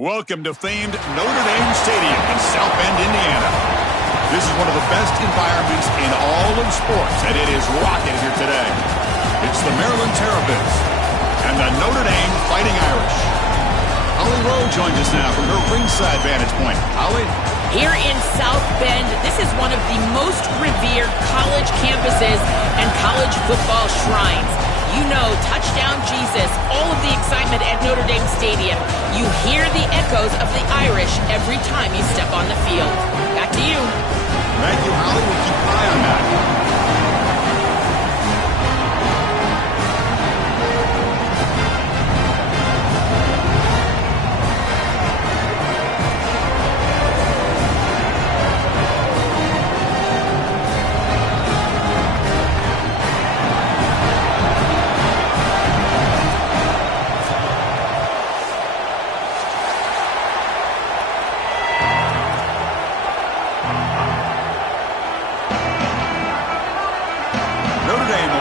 Welcome to famed Notre Dame Stadium in South Bend, Indiana. This is one of the best environments in all of sports, and it is rocking here today. It's the Maryland Terrapins and the Notre Dame Fighting Irish. Holly Rowe joins us now from her ringside vantage point. Holly? Here in South Bend, this is one of the most revered college campuses and college football shrines. You know, touchdown Jesus, all of the excitement at Notre Dame Stadium. You hear the echoes of the Irish every time you step on the field. Back to you. Thank you, Holly. We'll keep an eye on that.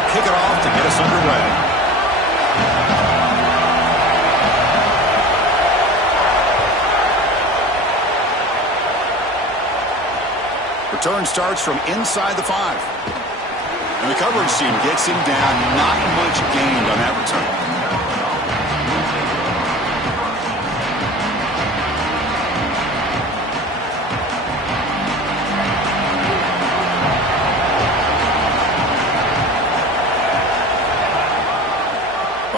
Kick it off to get us underway. Return starts from inside the 5. And the coverage team gets him down. Not much gained on that return.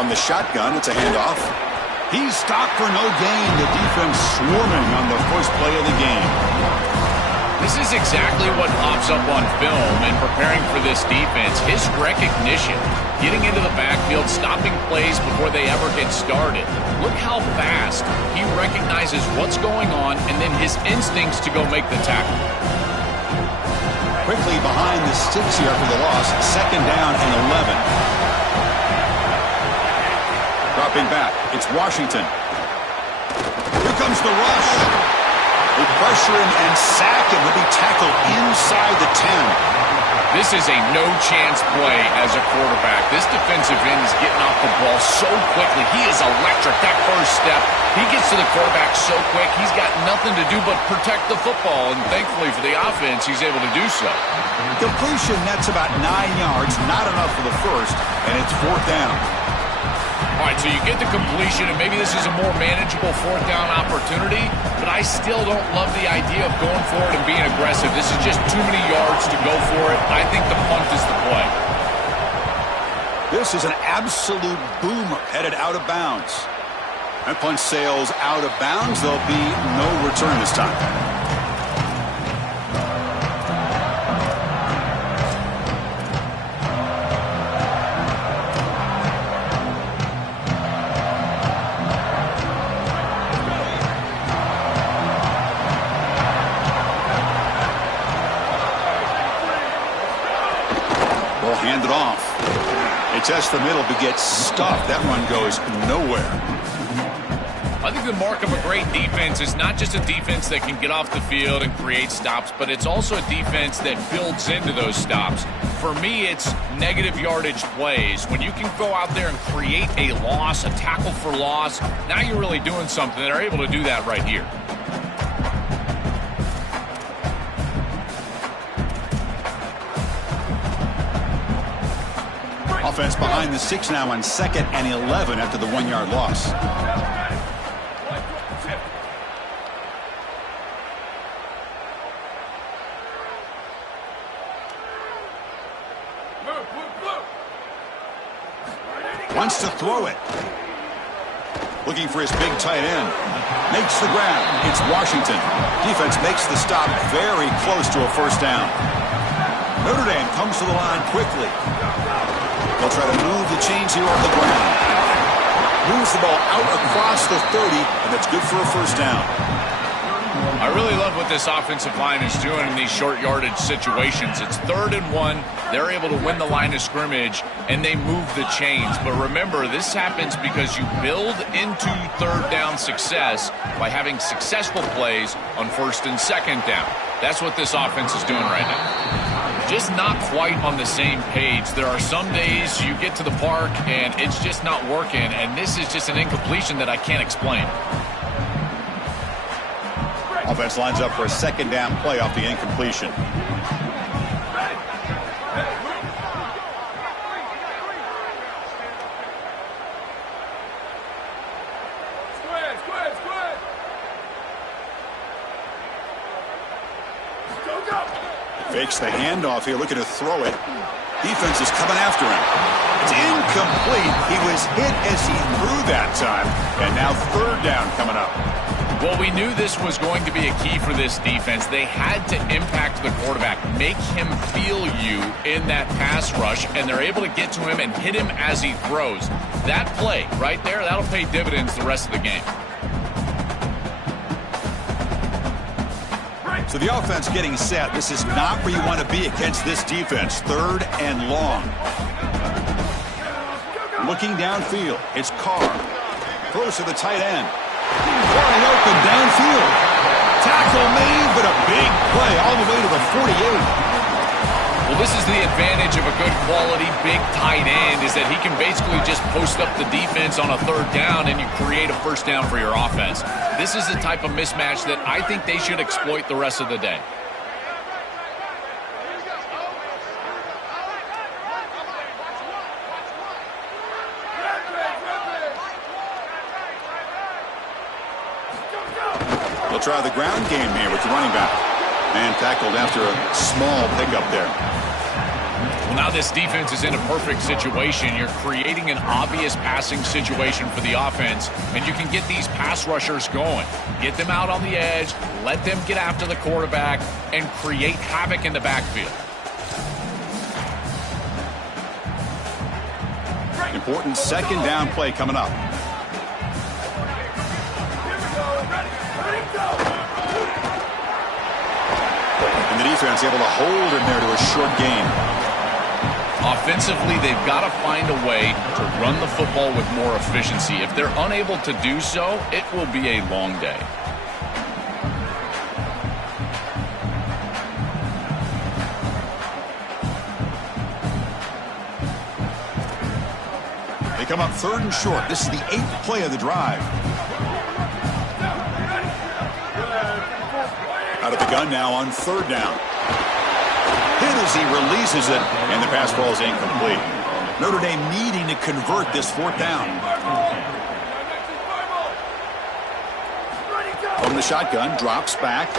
From the shotgun, it's a handoff. He's stopped for no gain. The defense swarming on the first play of the game. This is exactly what pops up on film in preparing for this defense. His recognition, getting into the backfield, stopping plays before they ever get started. Look how fast he recognizes what's going on and then his instincts to go make the tackle. Quickly behind the sticks here for the loss. Second down and 11. Dropping back, it's Washington. Here comes the rush. They pressure him and sack him. He'll be tackled inside the 10. This is a no-chance play as a quarterback. This defensive end is getting off the ball so quickly. He is electric. That first step, he gets to the quarterback so quick, he's got nothing to do but protect the football. And thankfully for the offense, he's able to do so. Completion, that's about 9 yards. Not enough for the first, and it's 4th down. All right, so you get the completion, and maybe this is a more manageable 4th down opportunity, but I still don't love the idea of going for it and being aggressive. This is just too many yards to go for it. I think the punt is the play. This is an absolute boomer headed out of bounds. That punt sails out of bounds. There'll be no return this time. Hand it off. They test the middle but gets stuffed. That one goes nowhere. I think the mark of a great defense is not just a defense that can get off the field and create stops, but it's also a defense that builds into those stops. For me, it's negative yardage plays. When you can go out there and create a loss, a tackle for loss, now you're really doing something. They're able to do that right here. Offense behind the 6 now on 2nd and 11 after the 1-yard loss. Wants to throw it. Looking for his big tight end. Makes the grab. It's Washington. Defense makes the stop very close to a 1st down. Notre Dame comes to the line quickly. They'll try to move the chains here on the ground. Moves the ball out across the 30, and that's good for a 1st down. I really love what this offensive line is doing in these short yardage situations. It's 3rd and 1. They're able to win the line of scrimmage, and they move the chains. But remember, this happens because you build into 3rd down success by having successful plays on 1st and 2nd down. That's what this offense is doing right now. Just not quite on the same page. There are some days you get to the park and it's just not working, and this is just an incompletion that I can't explain. Offense lines up for a second down play off the incompletion. Fakes the handoff here, looking to throw it. Defense is coming after him. It's incomplete. He was hit as he threw that time. And now third down coming up. Well, we knew this was going to be a key for this defense. They had to impact the quarterback, make him feel you in that pass rush, and they're able to get to him and hit him as he throws. That play right there, that'll pay dividends the rest of the game. So the offense getting set. This is not where you want to be against this defense. Third and long. Looking downfield. It's Carr. Throws to the tight end. Flying open downfield. Tackle made, but a big play all the way to the 48. Well, this is the advantage of a good quality big tight end, is that he can basically just post up the defense on a third down and you create a first down for your offense. This is the type of mismatch that I think they should exploit the rest of the day. They'll try the ground game here with the running back. Man tackled after a small pickup there. Well, now this defense is in a perfect situation. You're creating an obvious passing situation for the offense, and you can get these pass rushers going. Get them out on the edge, let them get after the quarterback, and create havoc in the backfield. Important second down play coming up. And the defense able to hold him there to a short gain. Offensively, they've got to find a way to run the football with more efficiency. If they're unable to do so, it will be a long day. They come up third and short. This is the 8th play of the drive. Out of the gun now on third down. Hit as he releases it, and the pass ball is incomplete. Notre Dame needing to convert this fourth down. From the shotgun, drops back.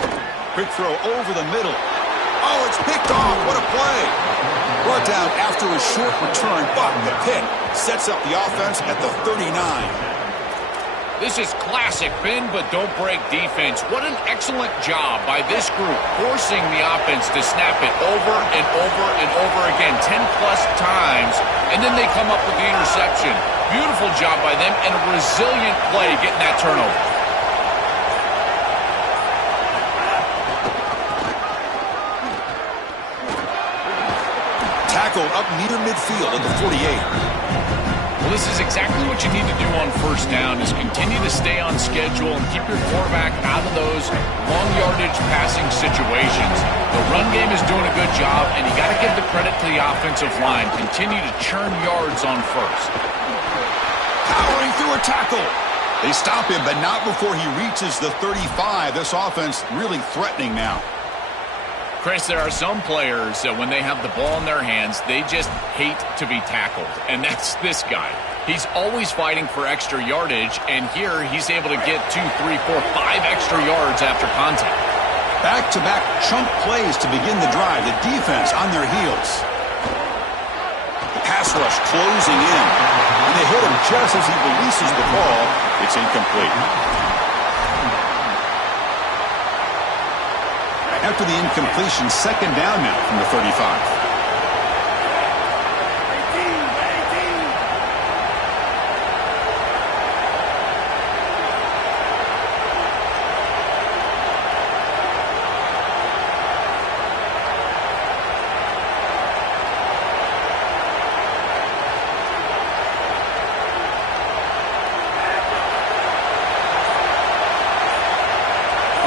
Quick throw over the middle. Oh, it's picked off. What a play. Brought down after a short return, but the pick sets up the offense at the 39. This is classic bend but don't break defense. What an excellent job by this group, forcing the offense to snap it over and over and over again 10-plus times, and then they come up with the interception. Beautiful job by them, and a resilient play getting that turnover. Tackled up near midfield at the 48. Well, this is exactly what you need to do on first down, is continue to stay on schedule and keep your quarterback out of those long yardage passing situations. The run game is doing a good job, and you got to give the credit to the offensive line. Continue to churn yards on first. Powering through a tackle. They stop him, but not before he reaches the 35. This offense really threatening now. Chris, there are some players that when they have the ball in their hands, they just hate to be tackled. And that's this guy. He's always fighting for extra yardage, and here he's able to get 2, 3, 4, 5 extra yards after contact. Back-to-back chunk plays to begin the drive. The defense on their heels. The pass rush closing in. And they hit him just as he releases the ball. It's incomplete. After the incompletion, second down now from the 35.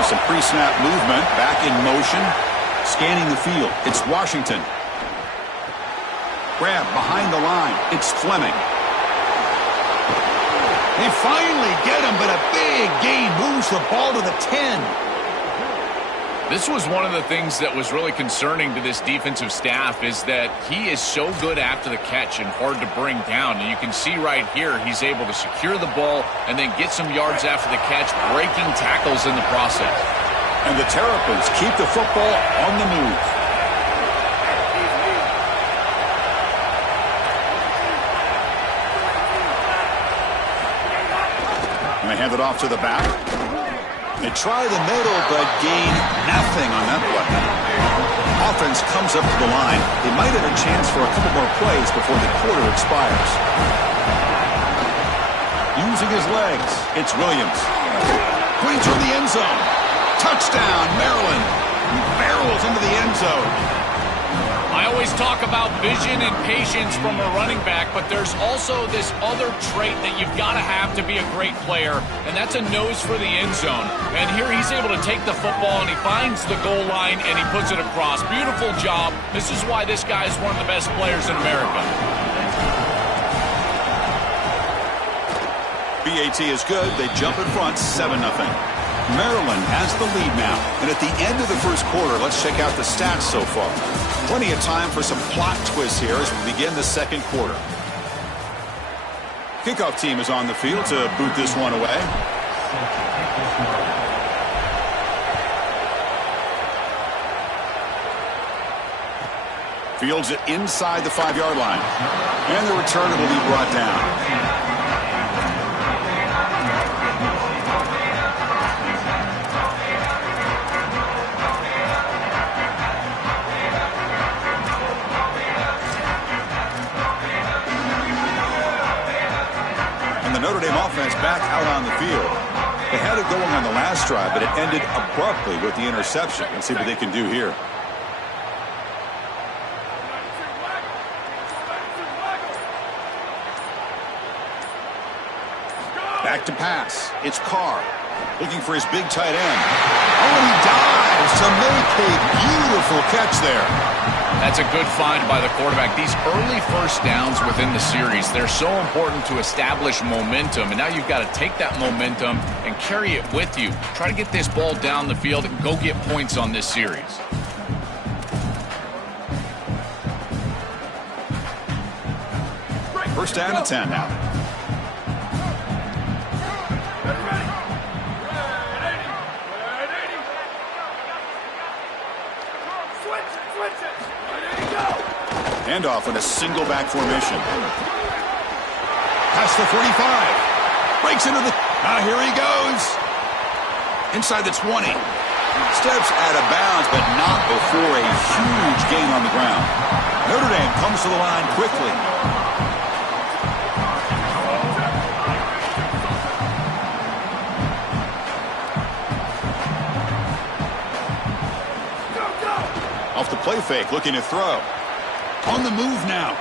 Some pre-snap movement, back in motion, scanning the field. It's Washington. Grab behind the line. It's Fleming. They finally get him, but a big gain moves the ball to the 10. This was one of the things that was really concerning to this defensive staff, is that he is so good after the catch and hard to bring down. And you can see right here, he's able to secure the ball and then get some yards after the catch, breaking tackles in the process. And the Terrapins keep the football on the move. And they hand it off to the back. They try the middle, but gain nothing on that play. Offense comes up to the line. They might have a chance for a couple more plays before the quarter expires. Using his legs, it's Williams. Going toward the end zone. Touchdown, Maryland. Barrels into the end zone. I always talk about vision and patience from a running back, but there's also this other trait that you've got to have to be a great player, and that's a nose for the end zone. And here he's able to take the football, and he finds the goal line, and he puts it across. Beautiful job. This is why this guy is one of the best players in America. BAT is good. They jump in front, 7-0. Maryland has the lead now. And at the end of the first quarter, let's check out the stats so far. Plenty of time for some plot twists here as we begin the second quarter. Kickoff team is on the field to boot this one away. Fields it inside the 5-yard line. And the returner will be brought down. Notre Dame offense back out on the field. They had it going on the last drive, but it ended abruptly with the interception. Let's see what they can do here. Back to pass. It's Carr looking for his big tight end. Oh, and he dives to make a beautiful catch there. That's a good find by the quarterback. These early first downs within the series, they're so important to establish momentum. And now you've got to take that momentum and carry it with you. Try to get this ball down the field and go get points on this series. First down and 10 now. Handoff in a single back formation. Past the 45. Breaks into the... here he goes. Inside the 20. Steps out of bounds, but not before a huge gain on the ground. Notre Dame comes to the line quickly. Off the play fake, looking to throw. On the move now.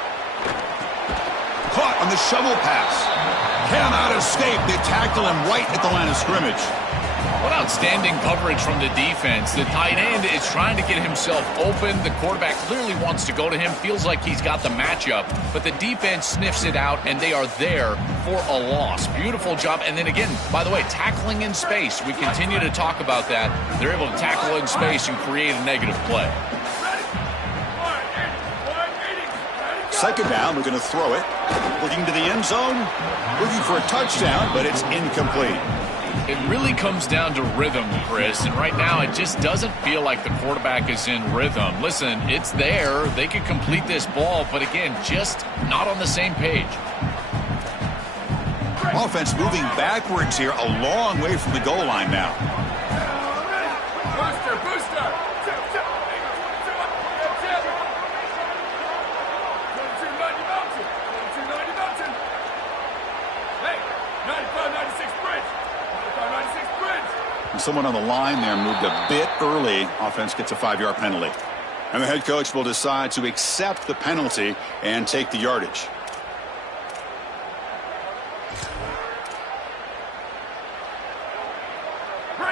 Caught on the shovel pass. Cannot escape. They tackle him right at the line of scrimmage. What outstanding coverage from the defense. The tight end is trying to get himself open. The quarterback clearly wants to go to him. Feels like he's got the matchup. But the defense sniffs it out, and they are there for a loss. Beautiful job. And then again, by the way, tackling in space. We continue to talk about that. They're able to tackle in space and create a negative play. Second down, we're going to throw it. Looking to the end zone. Looking for a touchdown, but it's incomplete. It really comes down to rhythm, Chris, and right now it just doesn't feel like the quarterback is in rhythm. Listen, it's there. They could complete this ball, but again, just not on the same page. Offense moving backwards here, a long way from the goal line now. Booster. Someone on the line there moved a bit early. Offense gets a 5-yard penalty. And the head coach will decide to accept the penalty and take the yardage.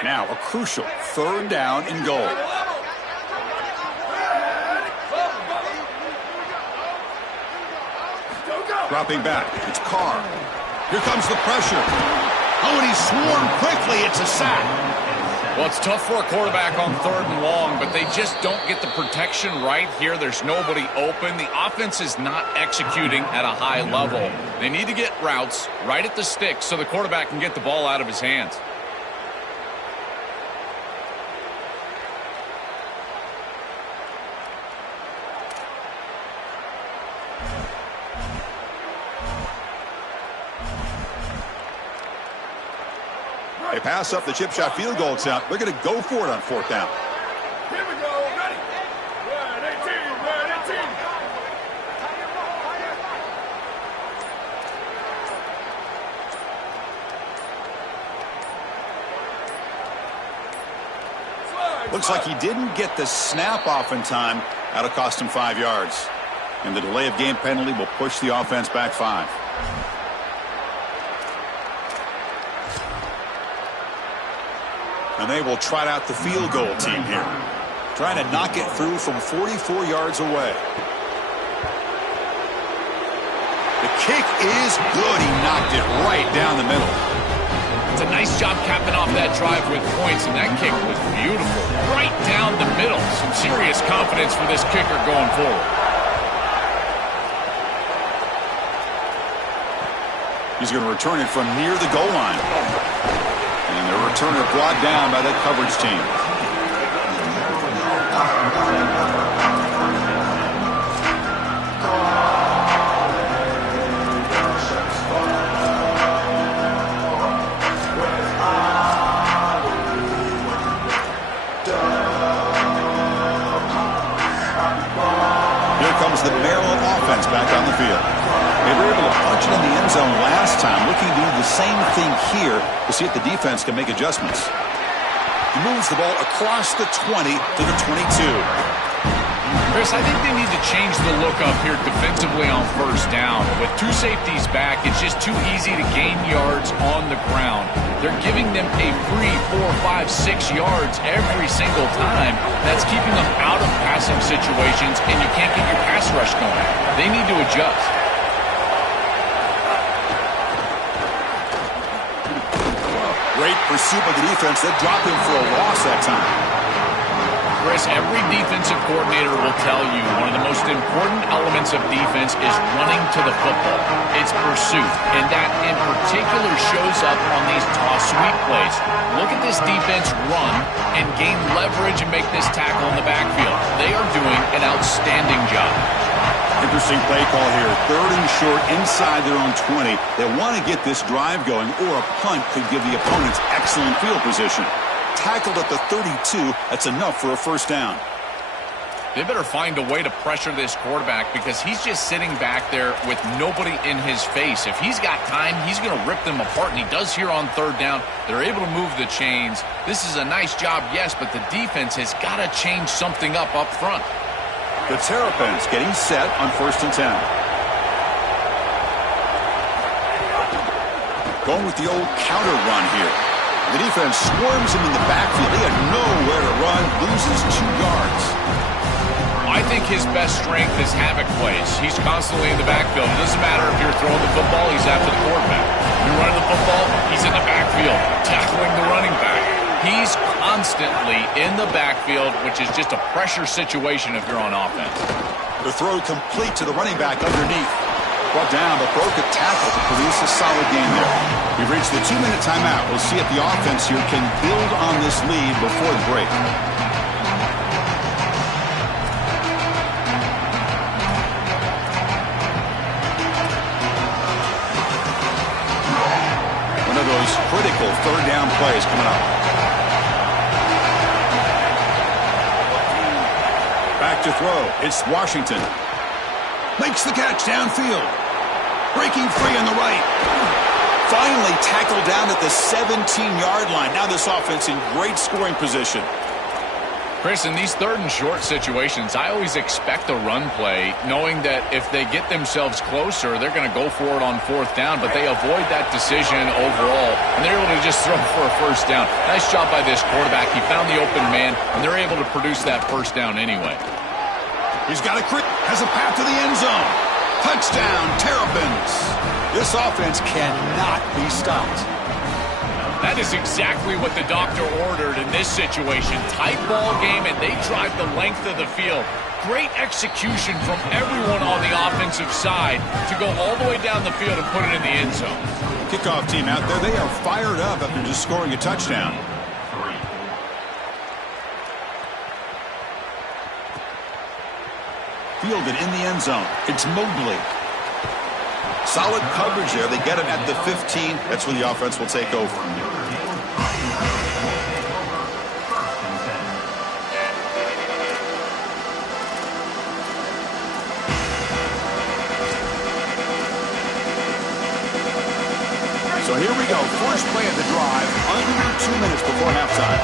Now a crucial third down and goal. Dropping back. It's Carr. Here comes the pressure. Oh, and he's swarmed quickly. It's a sack. Well, it's tough for a quarterback on 3rd and long, but they just don't get the protection right here. There's nobody open. The offense is not executing at a high level. They need to get routes right at the stick so the quarterback can get the ball out of his hands. They pass up the chip shot field goal attempt. They're going to go for it on 4th down. Here we go. Ready. 1-18. Looks like he didn't get the snap off in time. That'll cost him 5 yards. And the delay of game penalty will push the offense back 5. And they will trot out the field goal team here. Trying to knock it through from 44 yards away. The kick is good. He knocked it right down the middle. It's a nice job capping off that drive with points, and that kick was beautiful. Right down the middle. Some serious confidence for this kicker going forward. He's going to return it from near the goal line. And the returner brought down by that coverage team. Here comes the Maryland offense back on the field. They were able to punch it in the end zone last time, looking to do the same thing here to see if the defense can make adjustments. He moves the ball across the 20 to the 22. Chris, I think they need to change the look up here defensively on 1st down. With 2 safeties back, it's just too easy to gain yards on the ground. They're giving them a free 4, 5, 6 yards every single time. That's keeping them out of passing situations, and you can't get your pass rush going. They need to adjust. Great pursuit by the defense. That dropped him for a loss that time. Chris, every defensive coordinator will tell you one of the most important elements of defense is running to the football. It's pursuit, and that in particular shows up on these toss sweep plays. Look at this defense run and gain leverage and make this tackle in the backfield. They are doing an outstanding job. Interesting play call here. 3rd and short inside their own 20. They want to get this drive going, or a punt could give the opponents excellent field position. Tackled at the 32, that's enough for a 1st down. They better find a way to pressure this quarterback because he's just sitting back there with nobody in his face. If he's got time, he's going to rip them apart, and he does here on 3rd down. They're able to move the chains. This is a nice job, yes, but the defense has got to change something up front. The Terrapins getting set on 1st and 10. Going with the old counter run here. The defense swarms him in the backfield. He had nowhere to run, loses 2 yards. I think his best strength is havoc plays. He's constantly in the backfield. It doesn't matter if you're throwing the football, he's after the quarterback. If you're running the football, he's in the backfield, tackling the running back. He's constantly in the backfield, which is just a pressure situation if you're on offense. The throw complete to the running back underneath. Brought down, but broke a tackle to produce a solid game there. We've reached the 2-minute timeout. We'll see if the offense here can build on this lead before the break. One of those critical 3rd down plays coming up. Back to throw. It's Washington. Makes the catch downfield. Breaking free on the right. Finally tackled down at the 17-yard line. Now this offense in great scoring position. Chris, in these 3rd and short situations, I always expect a run play, knowing that if they get themselves closer, they're going to go for it on 4th down, but they avoid that decision overall, and they're able to just throw for a 1st down. Nice job by this quarterback. He found the open man, and they're able to produce that 1st down anyway. He's got a crit, has a path to the end zone. Touchdown, Terrapins. This offense cannot be stopped. That is exactly what the doctor ordered in this situation. Tight ball game, and they drive the length of the field. Great execution from everyone on the offensive side to go all the way down the field and put it in the end zone. Kickoff team out there, they are fired up after just scoring a touchdown. Fielded in the end zone. It's Mobley. Solid coverage there. They get him at the 15. That's where the offense will take over. So here we go. First play of the drive. Under 2 minutes before halftime.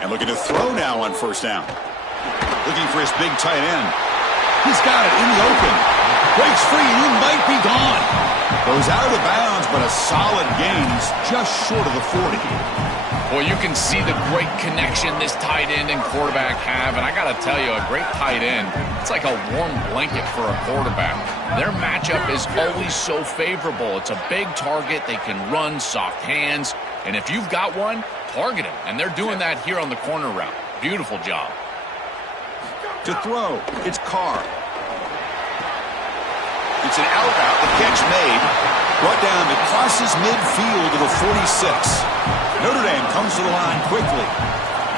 And looking to throw now on first down. Looking for his big tight end. He's got it in the open. Breaks free, and he might be gone. Goes out of bounds, but a solid gain. He's just short of the 40. Well, you can see the great connection this tight end and quarterback have. And I got to tell you, a great tight end, it's like a warm blanket for a quarterback. Their matchup is always so favorable. It's a big target. They can run, soft hands. And if you've got one, target him. And they're doing that here on the corner route. Beautiful job. To throw, it's Carr. It's an out route. The catch made. Brought down. It crosses midfield to the 46. Notre Dame comes to the line quickly.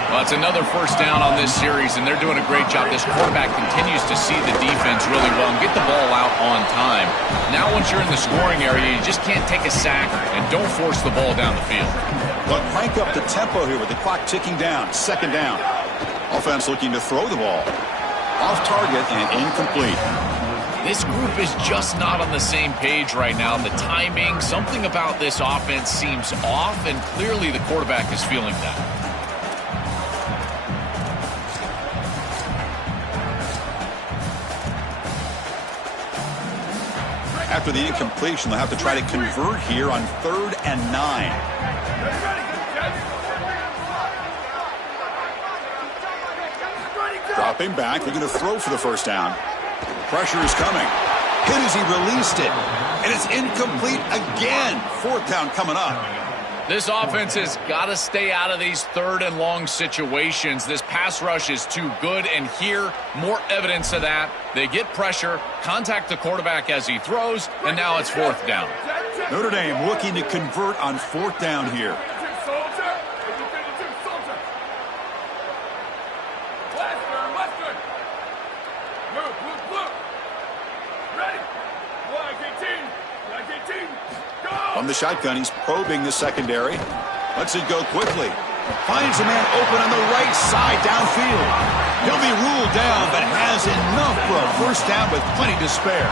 Well, it's another first down on this series, and they're doing a great job. This quarterback continues to see the defense really well and get the ball out on time. Now once you're in the scoring area, you just can't take a sack and don't force the ball down the field. But crank up the tempo here with the clock ticking down. Second down. Offense looking to throw the ball. Off target and incomplete. This group is just not on the same page right now. The timing, something about this offense seems off, and clearly the quarterback is feeling that. After the incompletion, they'll have to try to convert here on 3rd and 9. Dropping back, looking to throw for the first down. Pressure is coming. Hit as he released it. And it's incomplete again. 4th down coming up. This offense has got to stay out of these 3rd and long situations. This pass rush is too good, and here, more evidence of that. They get pressure, contact the quarterback as he throws, and now it's 4th down. Notre Dame looking to convert on 4th down here. From the shotgun, he's probing the secondary. Lets it go quickly. Finds a man open on the right side downfield. He'll be ruled down, but has enough for a first down with plenty to spare.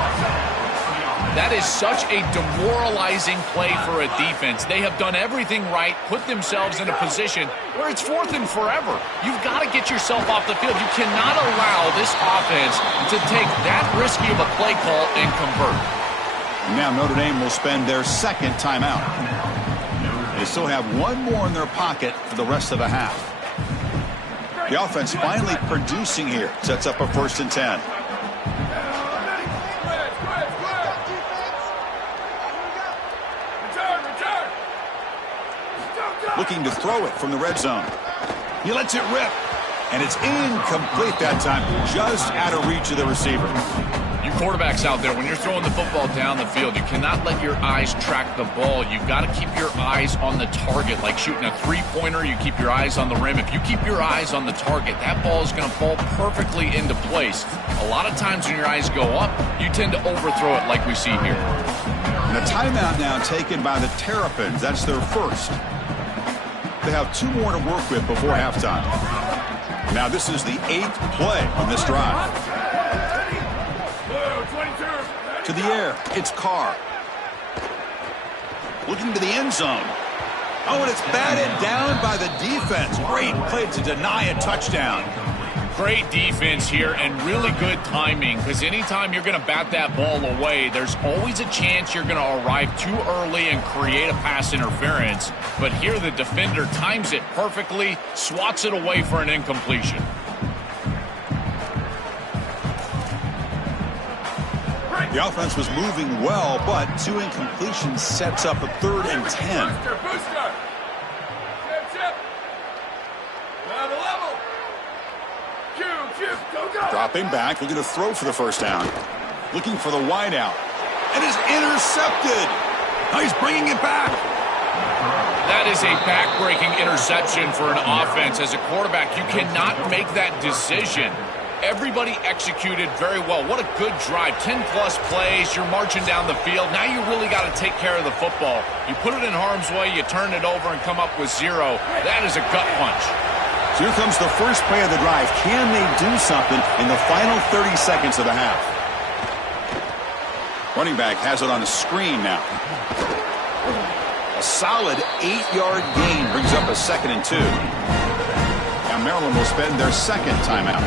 That is such a demoralizing play for a defense. They have done everything right, put themselves in a position where it's 4th and forever. You've got to get yourself off the field. You cannot allow this offense to take that risky of a play call and convert. Now Notre Dame will spend their 2nd timeout. They still have one more in their pocket for the rest of the half. The offense finally producing here. Sets up a 1st and 10. Looking to throw it from the red zone. He lets it rip. And it's incomplete that time. Just out of reach of the receiver. You quarterbacks out there, when you're throwing the football down the field, you cannot let your eyes track the ball. You've got to keep your eyes on the target. Like shooting a three-pointer, you keep your eyes on the rim. If you keep your eyes on the target, that ball is going to fall perfectly into place. A lot of times when your eyes go up, you tend to overthrow it like we see here. And a timeout now taken by the Terrapins. That's their first. They have 2 more to work with before halftime. Now this is the 8th play on this drive. To the air, it's Carr. Looking to the end zone. Oh, and it's batted down by the defense. Great play to deny a touchdown. Great defense here and really good timing, because anytime you're going to bat that ball away, there's always a chance you're going to arrive too early and create a pass interference. But here the defender times it perfectly, swats it away for an incompletion. The offense was moving well, but 2 incompletions sets up a 3rd and 10. Booster. Chip. Level. Chip. Go. Dropping back, looking to throw for the first down. Looking for the wide out. And is intercepted. Now he's bringing it back. That is a back-breaking interception for an offense. As a quarterback, you cannot make that decision. Everybody executed very well. What a good drive. 10-plus plays. You're marching down the field. Now you really got to take care of the football. You put it in harm's way, you turn it over and come up with 0. That is a gut punch. So here comes the first play of the drive. Can they do something in the final 30 seconds of the half? Running back has it on the screen now. A solid 8-yard gain brings up a 2nd and 2. Now Maryland will spend their second timeout.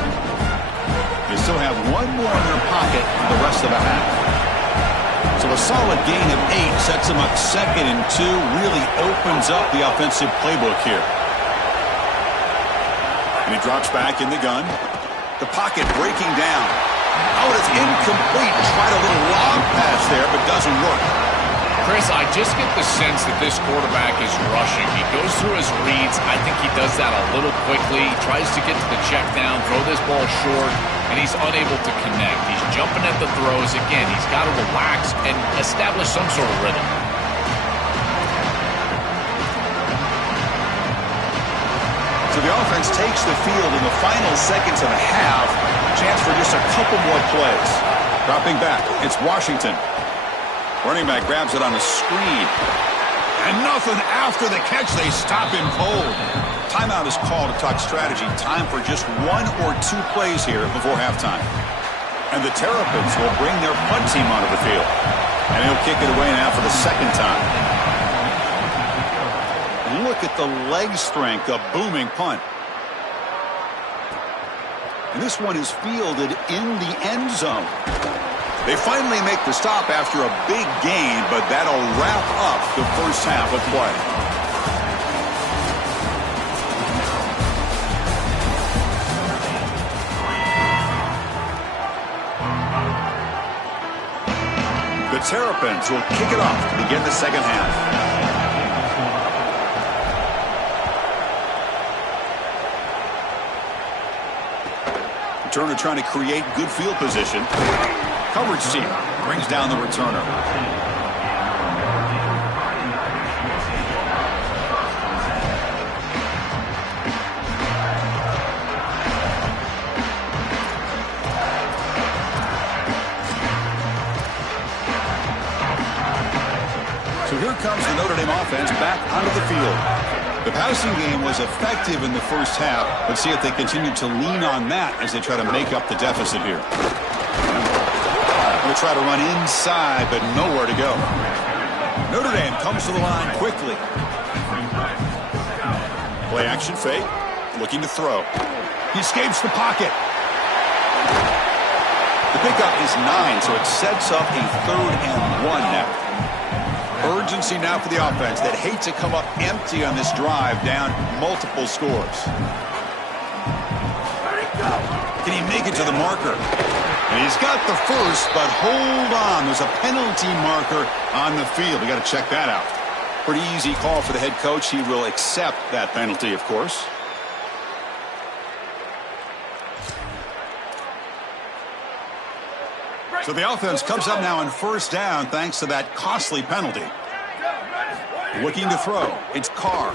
They still have 1 more in their pocket for the rest of the half. So a solid gain of 8 sets them up 2nd and 2. Really opens up the offensive playbook here. And he drops back in the gun. The pocket breaking down. Oh, it's incomplete. Tried a little lob pass there, but doesn't work. Chris, I just get the sense that this quarterback is rushing. He goes through his reads. I think he does that a little quickly. He tries to get to the check down, throw this ball short, and he's unable to connect. He's jumping at the throws. Again, he's got to relax and establish some sort of rhythm. So the offense takes the field in the final seconds of the half. Chance for just a couple more plays. Dropping back, it's Washington. Running back grabs it on the screen. And nothing after the catch. They stop him cold. Timeout is called to talk strategy. Time for just 1 or 2 plays here before halftime. And the Terrapins will bring their punt team onto the field. And he'll kick it away now for the 2nd time. Look at the leg strength, a booming punt. And this one is fielded in the end zone. They finally make the stop after a big gain, but that'll wrap up the first half of play. The Terrapins will kick it off to begin the second half. Returner trying to create good field position. Coverage team brings down the returner. So here comes the Notre Dame offense back onto the field. The passing game was effective in the first half. Let's see if they continue to lean on that as they try to make up the deficit here. They'll try to run inside, but nowhere to go. Notre Dame comes to the line quickly. Play action fake. Looking to throw. He escapes the pocket. The pickup is 9, so it sets up a 3rd and 1 now. Urgency now for the offense that hate to come up empty on this drive, down multiple scores. Can he make it to the marker? And he's got the first, but hold on. There's a penalty marker on the field. We got to check that out. Pretty easy call for the head coach. He will accept that penalty, of course. So the offense comes up now on first down thanks to that costly penalty. Looking to throw. It's Carr.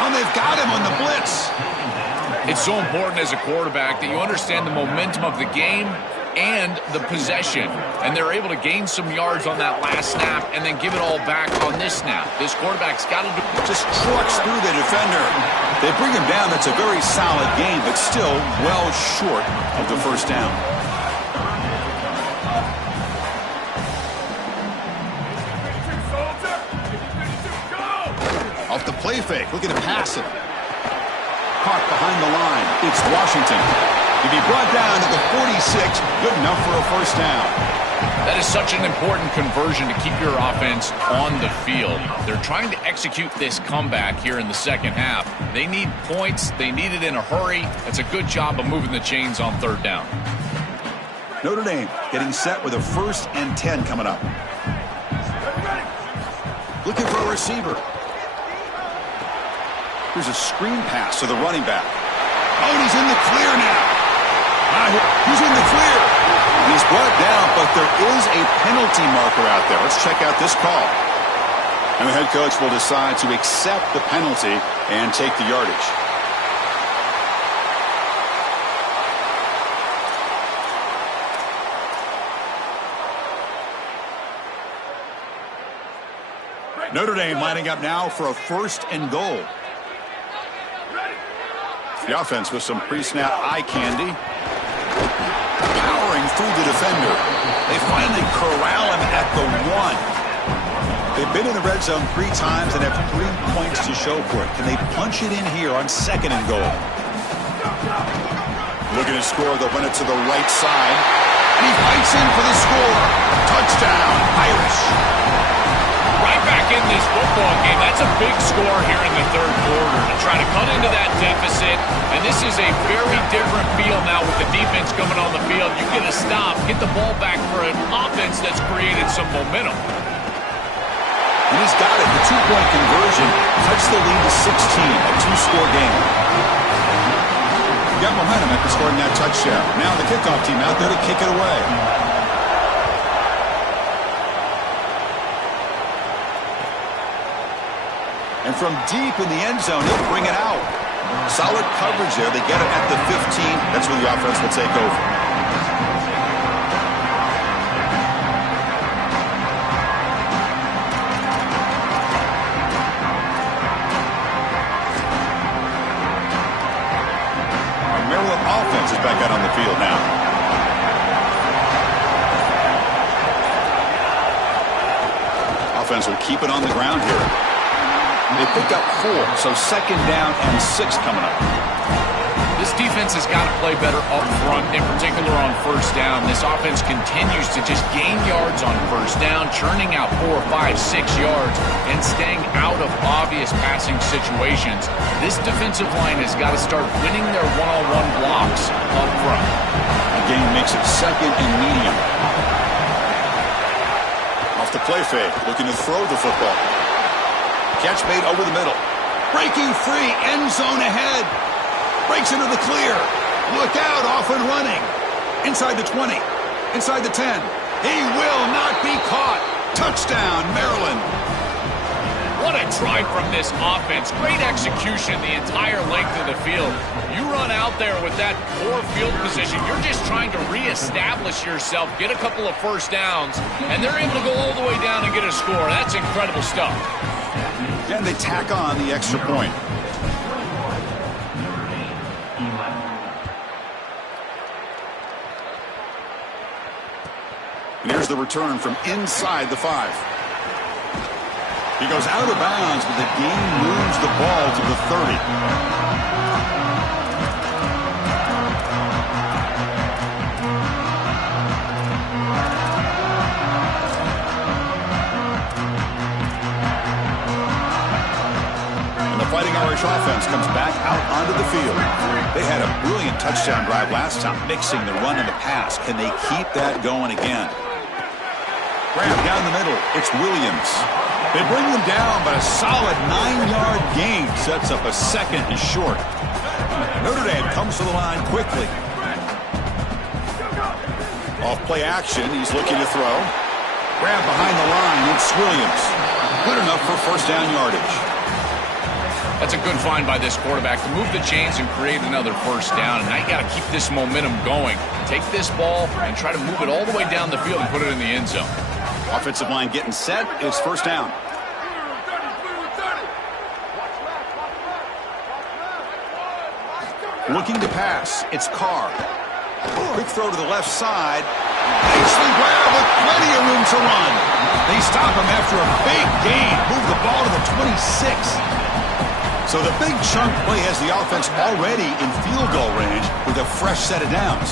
Oh, they've got him on the blitz. It's so important as a quarterback that you understand the momentum of the game and the possession. And they're able to gain some yards on that last snap and then give it all back on this snap. This quarterback's got to just trucks through the defender. They bring him down. That's a very solid game, but still well short of the first down. Off the play fake, looking to pass it. Caught behind the line. It's Washington. To be brought down to the 46, good enough for a first down. That is such an important conversion to keep your offense on the field. They're trying to execute this comeback here in the second half. They need points. They need it in a hurry. It's a good job of moving the chains on third down. Notre Dame getting set with a 1st and 10 coming up. Looking for a receiver. Here's a screen pass to the running back. Oh, and he's in the clear now. He's in the clear. He's brought down, but there is a penalty marker out there. Let's check out this call. And the head coach will decide to accept the penalty and take the yardage. Notre Dame lining up now for a 1st and goal. The offense with some pre-snap eye candy. Powering through the defender. They finally corral him at the 1. They've been in the red zone 3 times and have 3 points to show for it. Can they punch it in here on 2nd and goal? Looking to score, they'll run it to the right side. And he fights in for the score. Touchdown, Irish. Right back in this football game. That's a big score here in the 3rd quarter to try to cut into that deficit. And this is a very different feel now with the defense coming on the field. You get a stop, get the ball back for an offense that's created some momentum. And he's got it. The 2-point conversion cuts the lead to 16, a 2-score game. Got momentum after scoring that touchdown. Now the kickoff team out there to kick it away. And from deep in the end zone, he'll bring it out. Solid coverage there. They get it at the 15. That's where the offense will take over. The Maryland offense is back out on the field now. Offense will keep it on the ground here. They pick up 4, so 2nd down and 6 coming up. This defense has got to play better up front, in particular on 1st down. This offense continues to just gain yards on 1st down, churning out 4, 5, 6 yards, and staying out of obvious passing situations. This defensive line has got to start winning their one-on-one blocks up front. The game makes it 2nd and medium. Off the play fake, looking to throw the football. Catch made over the middle. Breaking free, end zone ahead. Breaks into the clear. Look out, off and running. Inside the 20. Inside the 10. He will not be caught. Touchdown, Maryland. What a try from this offense. Great execution the entire length of the field. You run out there with that poor field position. You're just trying to reestablish yourself, get a couple of 1st downs, and they're able to go all the way down and get a score. That's incredible stuff. And they tack on the extra point. And here's the return from inside the 5. He goes out of bounds, but the game moves the ball to the 30. Fighting Irish offense comes back out onto the field. They had a brilliant touchdown drive last time, mixing the run and the pass. Can they keep that going again? Grab down the middle. It's Williams. They bring them down, but a solid 9-yard gain sets up a 2nd and short. Notre Dame comes to the line quickly. Off play action. He's looking to throw. Grab behind the line. It's Williams. Good enough for 1st down yardage. That's a good find by this quarterback to move the chains and create another 1st down. And now you got to keep this momentum going. Take this ball and try to move it all the way down the field and put it in the end zone. Offensive line getting set. It's 1st down. Looking to pass. It's Carr. Quick throw to the left side. Nicely grabbed with plenty of room to run. They stop him after a big gain. Move the ball to the 26. So the big chunk play has the offense already in field goal range with a fresh set of downs.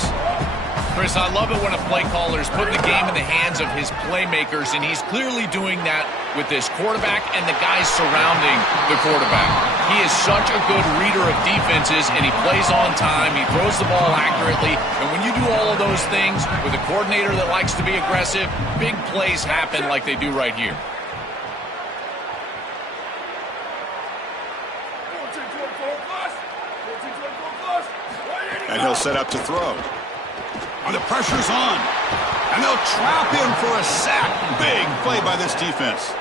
Chris, I love it when a play caller is putting the game in the hands of his playmakers, and he's clearly doing that with this quarterback and the guys surrounding the quarterback. He is such a good reader of defenses, and he plays on time. He throws the ball accurately, and when you do all of those things with a coordinator that likes to be aggressive, big plays happen like they do right here. And he'll set up to throw. And the pressure's on. And they'll trap him for a sack. Big play by this defense.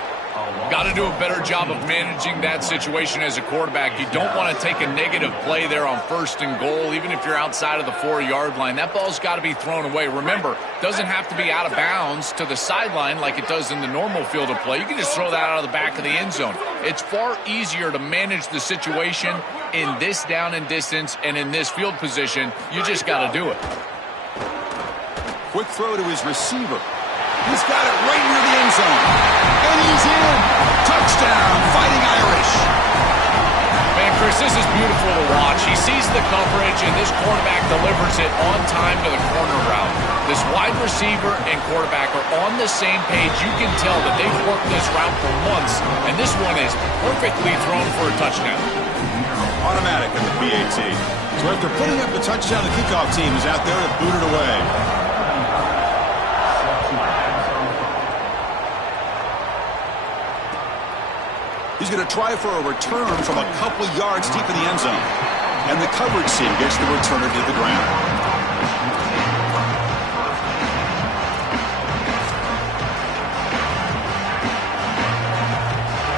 Got to do a better job of managing that situation as a quarterback. You don't want to take a negative play there on 1st and goal, even if you're outside of the 4-yard line. That ball's got to be thrown away. Remember, it doesn't have to be out of bounds to the sideline like it does in the normal field of play. You can just throw that out of the back of the end zone. It's far easier to manage the situation in this down and distance and in this field position. You just got to do it. Quick throw to his receiver. He's got it right near the end zone. And he's in. Touchdown, Fighting Irish. Man, Chris, this is beautiful to watch. He sees the coverage, and this quarterback delivers it on time to the corner route. This wide receiver and quarterback are on the same page. You can tell that they've worked this route for months, and this one is perfectly thrown for a touchdown. Automatic in the PAT. So after putting up the touchdown, the kickoff team is out there to boot it away. He's going to try for a return from a couple yards deep in the end zone. And the coverage team gets the returner to the ground.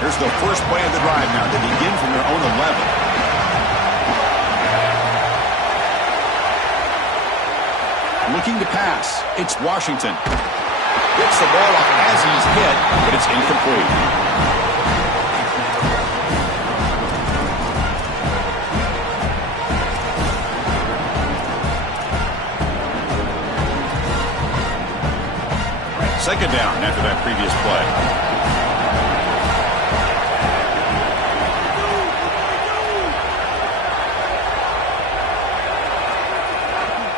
Here's the first play of the drive now. They begin from their own 11. Looking to pass. It's Washington. Gets the ball up as he's hit, but it's incomplete. Second down after that previous play.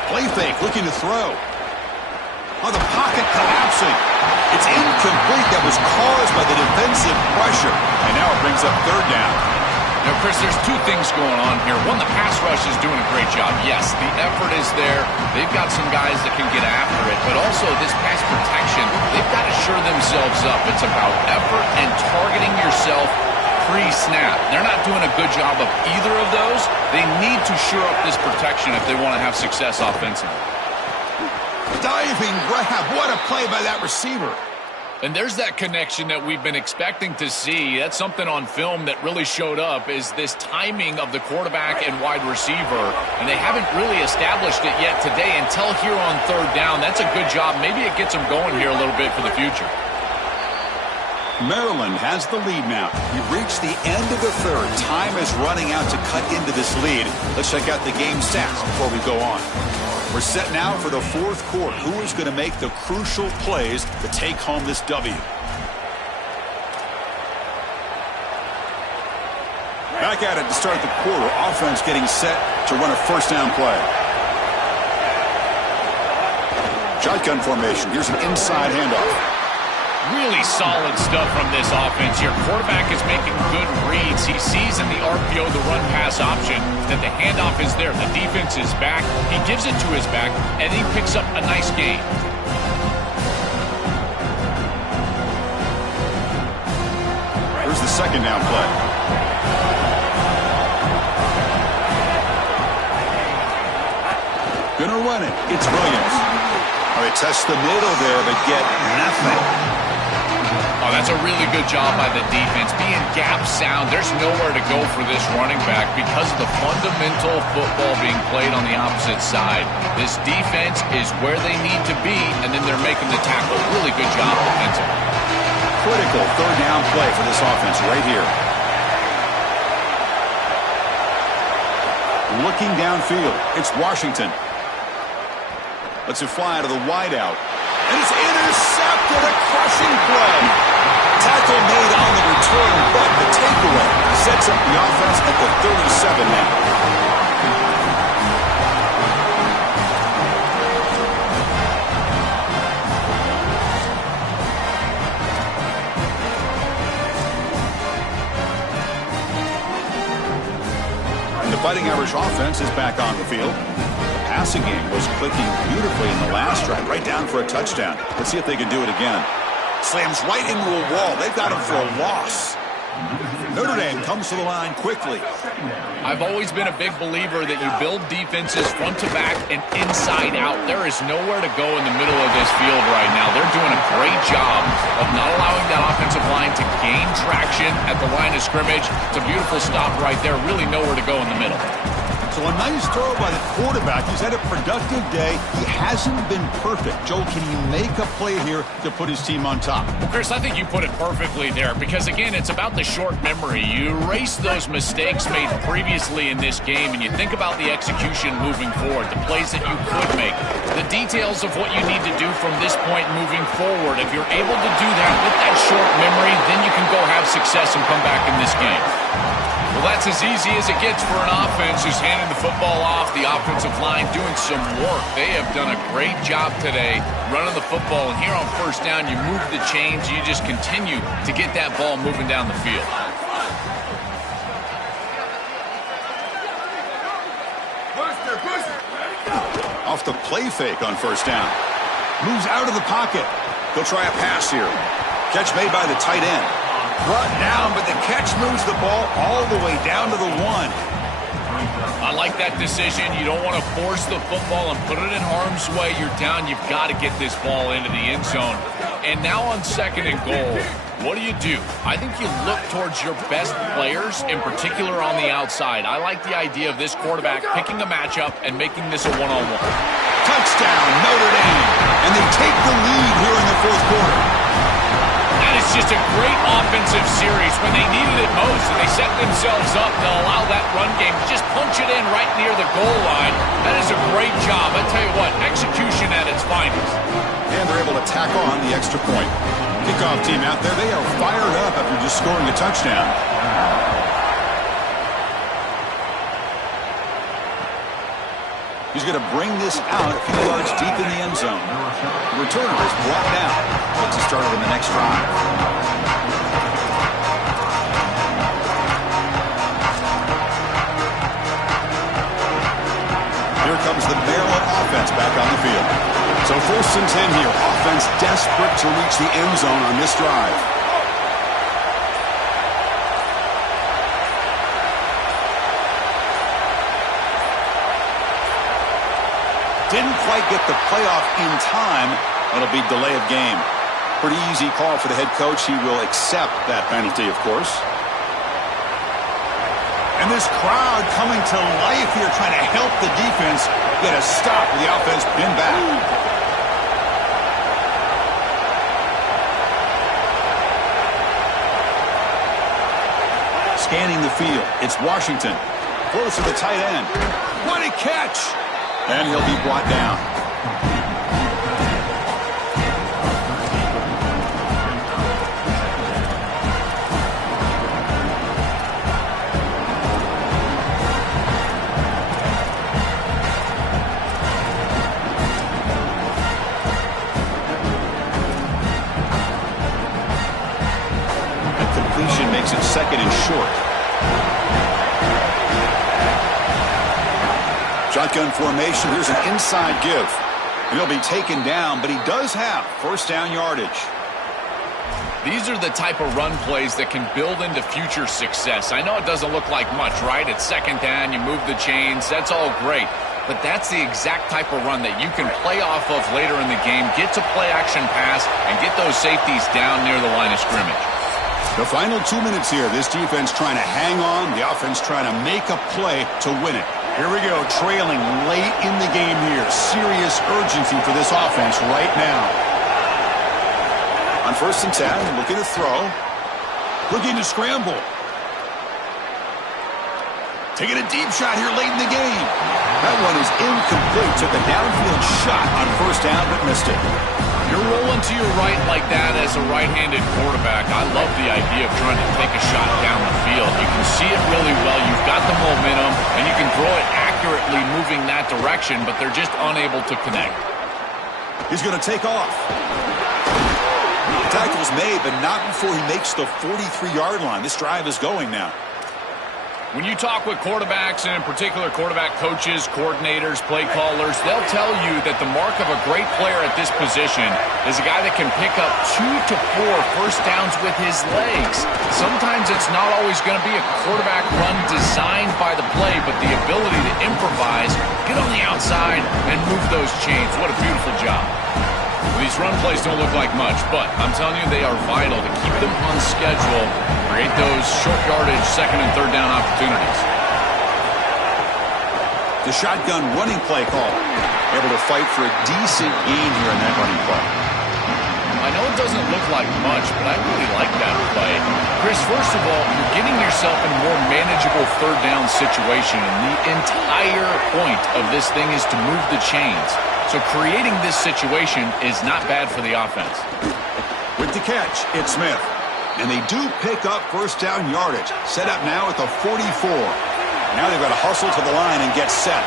Play fake, looking to throw. Oh, the pocket collapsing. It's incomplete. That was caused by the defensive pressure. And now it brings up 3rd down. Now, Chris, there's two things going on here. One, the pass rush is doing a great job. Yes, the effort is there. They've got some guys that can get after it. But also, this pass protection, they've got to shore themselves up. It's about effort and targeting yourself pre-snap. They're not doing a good job of either of those. They need to shore up this protection if they want to have success offensively. Diving grab. What a play by that receiver. And there's that connection that we've been expecting to see. That's something on film that really showed up, is this timing of the quarterback and wide receiver. And they haven't really established it yet today until here on 3rd down. That's a good job. Maybe it gets them going here a little bit for the future. Maryland has the lead now. We've reached the end of the 3rd. Time is running out to cut into this lead. Let's check out the game stats before we go on. We're set now for the 4th quarter. Who is going to make the crucial plays to take home this W? Back at it to start the quarter. Offense getting set to run a 1st down play. Shotgun formation. Here's an inside handoff. Really solid stuff from this offense here. Quarterback is making good reads. He sees in the RPO, the run-pass option, that the handoff is there. The defense is back. He gives it to his back, and he picks up a nice gain. Here's the 2nd down play. Gonna run it. It's Williams. All right, test the middle there, but get nothing. Oh, that's a really good job by the defense. Being gap sound, there's nowhere to go for this running back because of the fundamental football being played on the opposite side. This defense is where they need to be, and then they're making the tackle. Really good job defensively. Critical 3rd down play for this offense right here. Looking downfield, it's Washington. Lets it fly out of the wideout. And it's intercepted, a crushing play. Tackle made on the return, but the takeaway sets up the offense at the 37 now. Fighting Irish offense is back on the field. The passing game was clicking beautifully in the last drive, right down for a touchdown. Let's see if they can do it again. Slams right into a wall. They've got him for a loss. Notre Dame comes to the line quickly. I've always been a big believer that you build defenses front to back and inside out. There is nowhere to go in the middle of this field right now. They're doing a great job of not allowing that offensive line to gain traction at the line of scrimmage. It's a beautiful stop right there. Really nowhere to go in the middle. So a nice throw by the quarterback. He's had a productive day. He hasn't been perfect. Joe, can he make a play here to put his team on top? Well, Chris, I think you put it perfectly there because, again, it's about the short memory. You erase those mistakes made previously in this game, and you think about the execution moving forward, the plays that you could make, the details of what you need to do from this point moving forward. If you're able to do that with that short memory, then you can go have success and come back in this game. Well, that's as easy as it gets for an offense who's handing the football off. The offensive line doing some work. They have done a great job today running the football. And here on first down, you move the chains. You just continue to get that ball moving down the field. Off the play fake on first down. Moves out of the pocket. They'll try a pass here. Catch made by the tight end. Brought down, but the catch moves the ball all the way down to the 1. I like that decision. You don't want to force the football and put it in harm's way. You're down. You've got to get this ball into the end zone. And now on second and goal, what do? I think you look towards your best players, in particular on the outside. I like the idea of this quarterback picking a matchup and making this a one-on-one. Touchdown, Notre Dame. And they take the lead here in the fourth quarter. That is just a great offensive series when they needed it most, and they set themselves up to allow that run game to just punch it in right near the goal line. That is a great job. I tell you what, execution at its finest. And they're able to tack on the extra point. Kickoff team out there, they are fired up after just scoring a touchdown. He's going to bring this out a few yards deep in the end zone. The returner is brought down. Gets us started on the next drive. Here comes the Maryland offense back on the field. So 1st and 10 here. Offense desperate to reach the end zone on this drive. Didn't quite get the playoff in time. It'll be delay of game. Pretty easy call for the head coach. He will accept that penalty, of course. And this crowd coming to life here, trying to help the defense get a stop with the offense pinned back. Scanning the field. It's Washington. Close to the tight end. What a catch! And he'll be brought down. And completion makes it 2nd and short. Shotgun formation. Here's an inside give. And he'll be taken down, but he does have first down yardage. These are the type of run plays that can build into future success. I know it doesn't look like much, right? It's 2nd down, you move the chains, that's all great. But that's the exact type of run that you can play off of later in the game, get to play action pass, and get those safeties down near the line of scrimmage. The final 2 minutes here. This defense trying to hang on, the offense trying to make a play to win it. Here we go, trailing late in the game here. Serious urgency for this offense right now. On 1st and 10, looking to throw. Looking to scramble. Taking a deep shot here late in the game. That one is incomplete. Took a downfield shot on 1st down, but missed it. You're rolling to your right like that as a right-handed quarterback. I love the idea of trying to take a shot down the field. You can see it really well. You've got the momentum, and you can throw it accurately moving that direction, but they're just unable to connect. He's going to take off. Tackle's made, but not before he makes the 43-yard line. This drive is going now. When you talk with quarterbacks, and in particular quarterback coaches, coordinators, play callers, they'll tell you that the mark of a great player at this position is a guy that can pick up 2 to 4 first downs with his legs. Sometimes it's not always going to be a quarterback run designed by the play, but the ability to improvise, get on the outside, and move those chains. What a beautiful job. These run plays don't look like much, but I'm telling you, they are vital to keep them on schedule, create those short yardage second and third down opportunities. The shotgun running play call. Able to fight for a decent gain here in that running play. I know it doesn't look like much, but I really like that play. Chris, first of all, you're getting yourself in a more manageable third down situation, and the entire point of this thing is to move the chains. So creating this situation is not bad for the offense. With the catch, it's Smith. And they do pick up first down yardage. Set up now at the 44. Now they've got to hustle to the line and get set.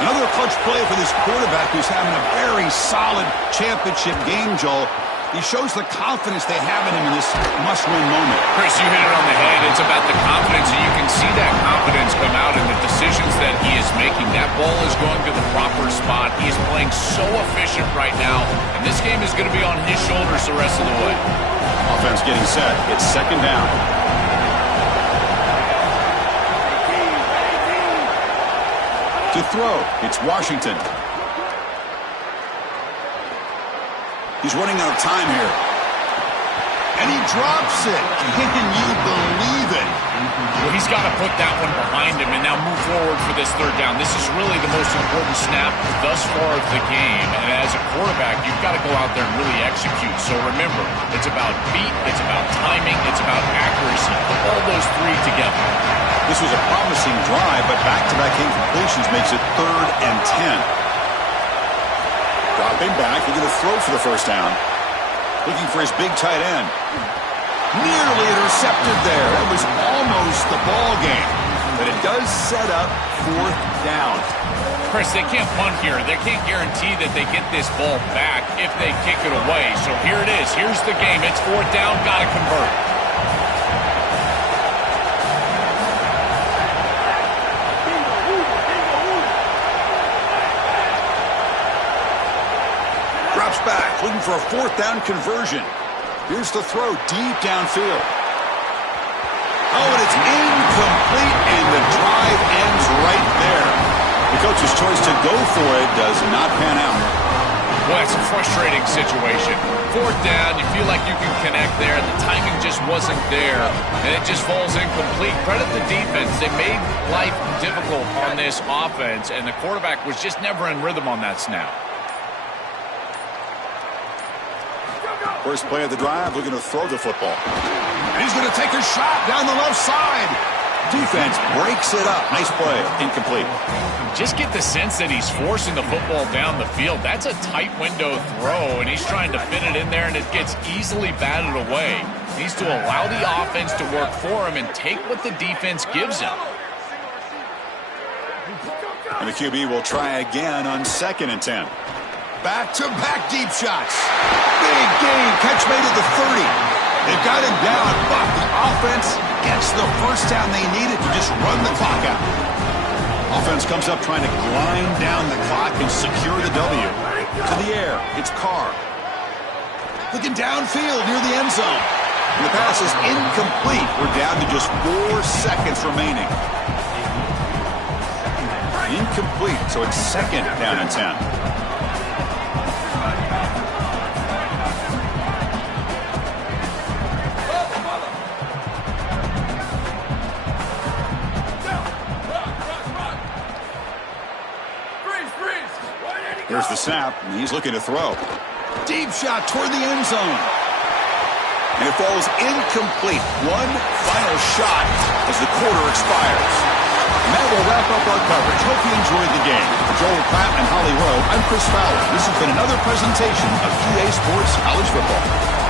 Another clutch play for this quarterback who's having a very solid championship game, Joel. He shows the confidence they have in him in this must-win moment. Chris, you hit it on the head. It's about the confidence, and you can see that confidence come out in the decisions that he is making. That ball is going to the proper spot. He is playing so efficient right now, and this game is going to be on his shoulders the rest of the way. Offense getting set. It's second down. To throw, it's Washington. He's running out of time here. And he drops it. Can you believe it? Well, he's got to put that one behind him and now move forward for this third down. This is really the most important snap thus far of the game. And as a quarterback, you've got to go out there and really execute. So remember, it's about beat, it's about timing, it's about accuracy. Put all those three together. This was a promising drive, but back-to-back incompletions makes it 3rd and 10. Dropping back, looking to throw for the first down. Looking for his big tight end. Nearly intercepted there. That was almost the ball game. But it does set up 4th down. Chris, they can't punt here. They can't guarantee that they get this ball back if they kick it away. So here it is. Here's the game. It's 4th down. Got to convert. Drops back, looking for a 4th down conversion. Here's the throw deep downfield. Oh, and it's incomplete, and the drive ends right there. The coach's choice to go for it does not pan out. Well, it's a frustrating situation. 4th down, you feel like you can connect there. The timing just wasn't there, and it just falls incomplete. Credit the defense. They made life difficult on this offense, and the quarterback was just never in rhythm on that snap. First play of the drive, looking to throw the football. And he's going to take a shot down the left side. Defense breaks it up. Nice play. Incomplete. Just get the sense that he's forcing the football down the field. That's a tight window throw, and he's trying to fit it in there, and it gets easily batted away. He needs to allow the offense to work for him and take what the defense gives him. And the QB will try again on 2nd and 10. Back-to-back deep shots. Big gain. Catch made at the 30. They've got him down, but the offense gets the first down they needed to just run the clock out. Offense comes up trying to grind down the clock and secure the W. To the air, it's Carr. Looking downfield near the end zone. And the pass is incomplete. We're down to just 4 seconds remaining. Incomplete, so it's 2nd down and 10. Here's the snap, and he's looking to throw. Deep shot toward the end zone. And it falls incomplete. One final shot as the quarter expires. And that will wrap up our coverage. Hope you enjoyed the game. For Joel Pratt and Holly Rowe, I'm Chris Fowler. This has been another presentation of EA Sports College Football.